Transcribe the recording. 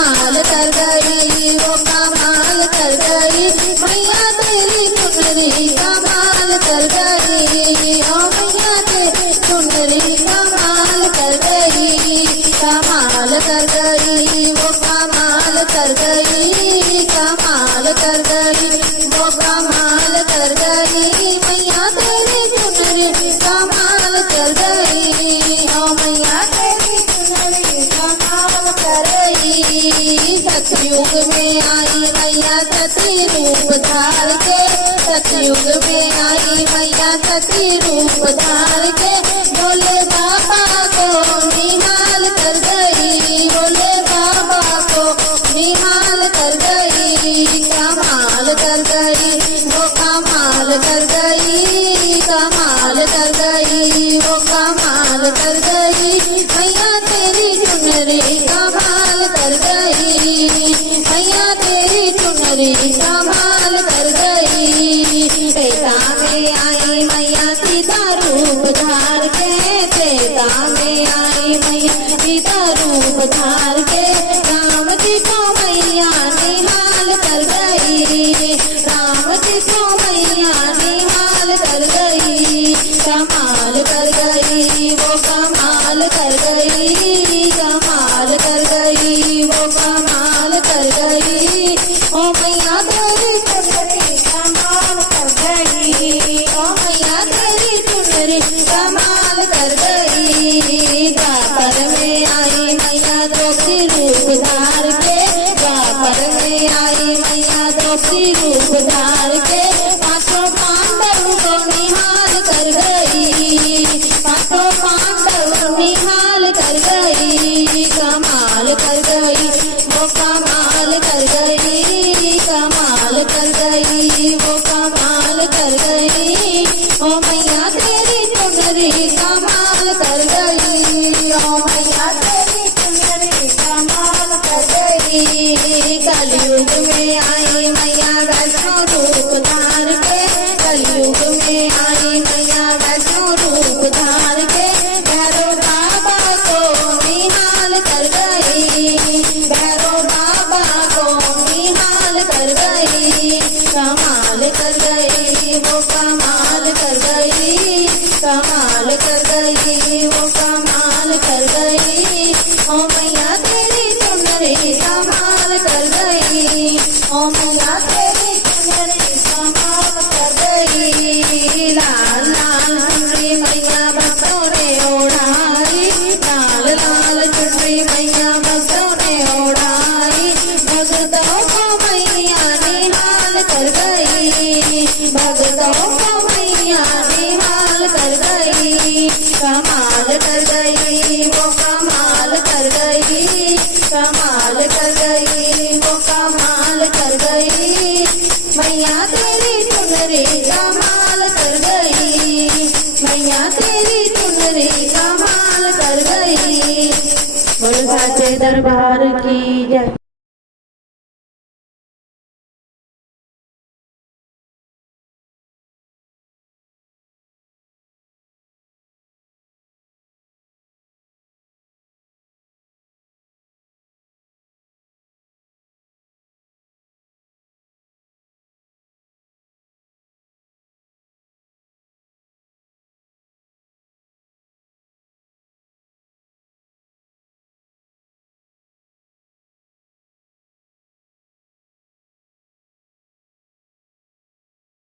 कमाल कर गई, वो कमाल कर गई। मैया तेरी चुनरी कमाल कर गई, ओ मैया तेरी चुनरी कमाल कर गई, कमाल कर गई, वो कमाल कर गई, कमाल कर गई, वो कमाल कर गई। मैया तेरी चुनरी कमाल कर गई, ओ मैया तेरी चुनरी कमाल कर गई। सतयुग में आई मैया सती रूप धार के, सतयुग में आई मैया सती रूप धार के। बोले बाबा को निहाल कर गई, बोले बाबा को निहाल कर गई, कमाल कर गई, वो कमाल कर गई, कमाल कर गई, वो कमाल कर गई। मैया तेरी चुनरी कमाल कर गई, मैया तेरी चुनरी कमाल कर गई। त्रेता में आई मैया सीता रूप धार के, त्रेता में आई मैया सीता रूप धार के। राम जी को मैया निहाल कर गई, राम जी को मैया निहाल कर गई, कमाल कर गई, वो कमाल कर गई, कमाल कर गई, वो कमाल कर गई। ओ मैया तेरी चुनरी कमाल कर गई, ओ मैया तेरी चुनरी कमाल कर गई। द्वापर में आई मैया द्रौपदी रूप धार के, द्वापर में आई मैया द्रौपदी रूप धार के। पांचों पांडव को निहाल कर गई, पांचों पांडव निहाल कर गई, कमाल कर गई, वो कमाल कर गई, कमाल कर गई, वो कमाल कर गई। ओ मैया तेरी चुनरी कमाल कर गई, ओ मैया तेरी चुनरी कमाल कर गई। कलयुग में आई मैया वैष्णो रूप धार के, कलयुग में आई मैया वैष्णो रूप धार के। भैरव बाबा को निहाल कर गई, भैरव बाबा को निहाल कर गई, कमाल कर गई, वो कमाल कर गई, कमाल कर गई, वो कमाल कर गई। ओ मैया तेरी चुनरी कमाल कर गई, ओ मैया तेरी चुनरी कमाल कर गई। लाल लाल चुनरी मैया भक्तों ने ओढ़ाई, लाल लाल चुनरी मैया भक्तों ने ओढ़ाई। भक्तों को मैया निहाल कर गई, भक्तों को मैया निहाल कर गई, कमाल कर गई, वो कमाल कर गई, कमाल कर गई, वो कमाल कर गई। मैया तेरी चुनरी कमाल कर गई, मैया तेरी चुनरी कमाल कर गई। बोल साचे दरबार की जय।